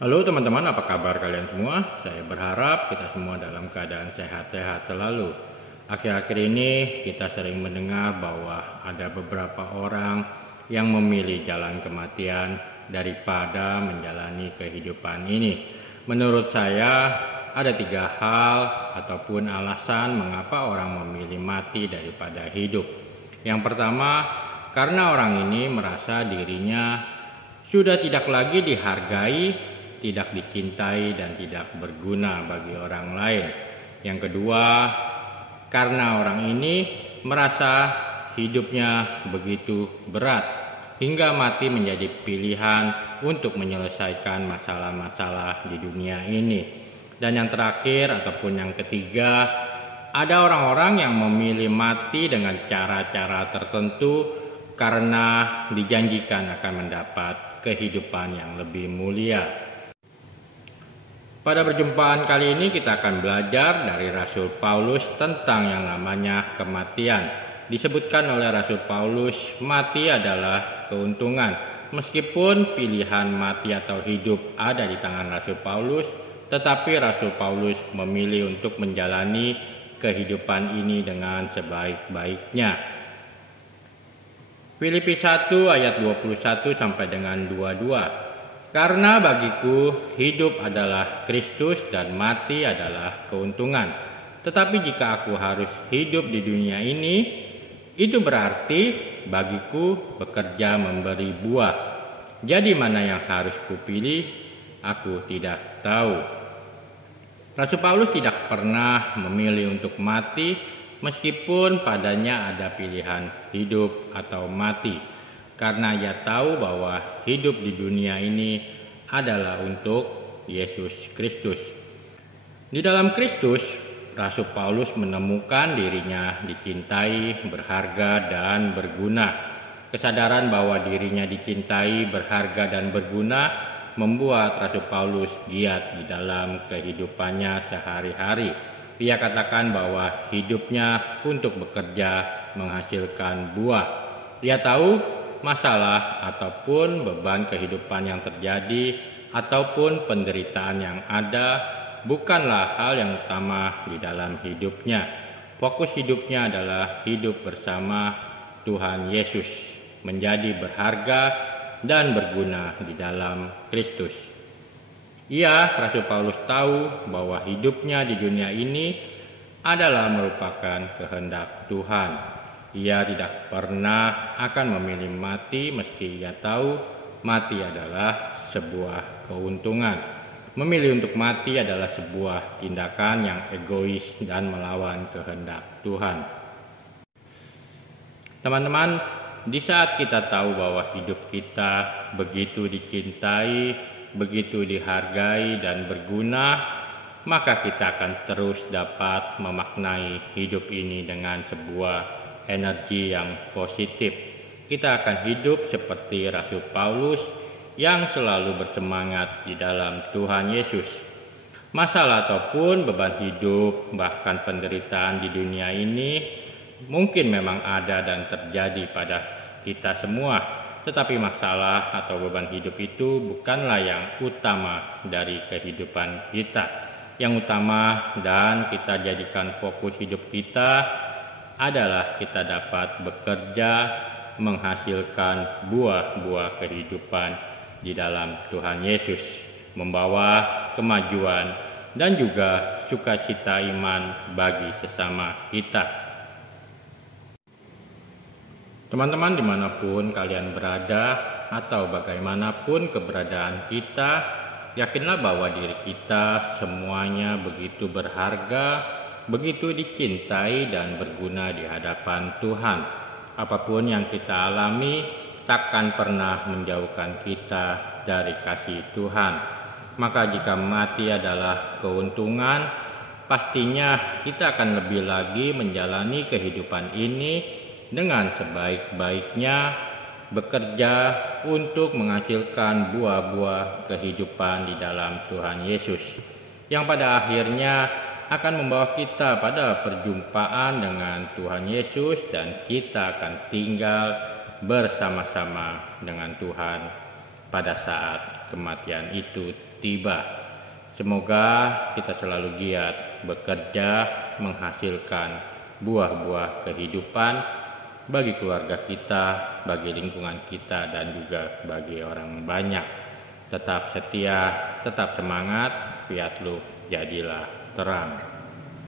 Halo teman-teman, apa kabar kalian semua? Saya berharap kita semua dalam keadaan sehat-sehat selalu. Akhir-akhir ini kita sering mendengar bahwa ada beberapa orang yang memilih jalan kematian daripada menjalani kehidupan ini. Menurut saya ada 3 hal ataupun alasan mengapa orang memilih mati daripada hidup. Yang pertama, karena orang ini merasa dirinya sudah tidak lagi dihargai, tidak dicintai, dan tidak berguna bagi orang lain. Yang kedua, karena orang ini merasa hidupnya begitu berat hingga mati menjadi pilihan untuk menyelesaikan masalah-masalah di dunia ini. Dan yang terakhir ataupun yang ketiga, ada orang-orang yang memilih mati dengan cara-cara tertentu karena dijanjikan akan mendapat kehidupan yang lebih mulia. Pada perjumpaan kali ini kita akan belajar dari Rasul Paulus tentang yang namanya kematian. Disebutkan oleh Rasul Paulus, mati adalah keuntungan. Meskipun pilihan mati atau hidup ada di tangan Rasul Paulus, tetapi Rasul Paulus memilih untuk menjalani kehidupan ini dengan sebaik-baiknya. Filipi 1 ayat 21 sampai dengan 22. Karena bagiku hidup adalah Kristus dan mati adalah keuntungan. Tetapi jika aku harus hidup di dunia ini, itu berarti bagiku bekerja memberi buah. Jadi mana yang harus kupilih, aku tidak tahu. Rasul Paulus tidak pernah memilih untuk mati meskipun padanya ada pilihan hidup atau mati. Karena ia tahu bahwa hidup di dunia ini adalah untuk Yesus Kristus. Di dalam Kristus, Rasul Paulus menemukan dirinya dicintai, berharga, dan berguna. Kesadaran bahwa dirinya dicintai, berharga, dan berguna membuat Rasul Paulus giat di dalam kehidupannya sehari-hari. Ia katakan bahwa hidupnya untuk bekerja menghasilkan buah. Ia tahu masalah ataupun beban kehidupan yang terjadi ataupun penderitaan yang ada bukanlah hal yang utama di dalam hidupnya. Fokus hidupnya adalah hidup bersama Tuhan Yesus, menjadi berharga dan berguna di dalam Kristus. Rasul Paulus tahu bahwa hidupnya di dunia ini adalah merupakan kehendak Tuhan. Ia tidak pernah akan memilih mati meski ia tahu mati adalah sebuah keuntungan. Memilih untuk mati adalah sebuah tindakan yang egois dan melawan kehendak Tuhan. Teman-teman, di saat kita tahu bahwa hidup kita begitu dicintai, begitu dihargai dan berguna, maka kita akan terus dapat memaknai hidup ini dengan sebuah energi yang positif. Kita akan hidup seperti Rasul Paulus yang selalu bersemangat di dalam Tuhan Yesus. Masalah ataupun beban hidup, bahkan penderitaan di dunia ini mungkin memang ada dan terjadi pada kita semua. Tetapi masalah atau beban hidup itu bukanlah yang utama dari kehidupan kita. Yang utama dan kita jadikan fokus hidup kita adalah kita dapat bekerja menghasilkan buah-buah kehidupan di dalam Tuhan Yesus, membawa kemajuan dan juga sukacita iman bagi sesama kita. Teman-teman, dimanapun kalian berada atau bagaimanapun keberadaan kita, yakinlah bahwa diri kita semuanya begitu berharga, begitu dicintai dan berguna di hadapan Tuhan. Apapun yang kita alami takkan pernah menjauhkan kita dari kasih Tuhan. Maka jika mati adalah keuntungan, pastinya kita akan lebih lagi menjalani kehidupan ini dengan sebaik-baiknya, bekerja untuk menghasilkan buah-buah kehidupan di dalam Tuhan Yesus, yang pada akhirnya akan membawa kita pada perjumpaan dengan Tuhan Yesus dan kita akan tinggal bersama-sama dengan Tuhan pada saat kematian itu tiba. Semoga kita selalu giat bekerja menghasilkan buah-buah kehidupan bagi keluarga kita, bagi lingkungan kita, dan juga bagi orang banyak. Tetap setia, tetap semangat, Piatlu jadilah terang.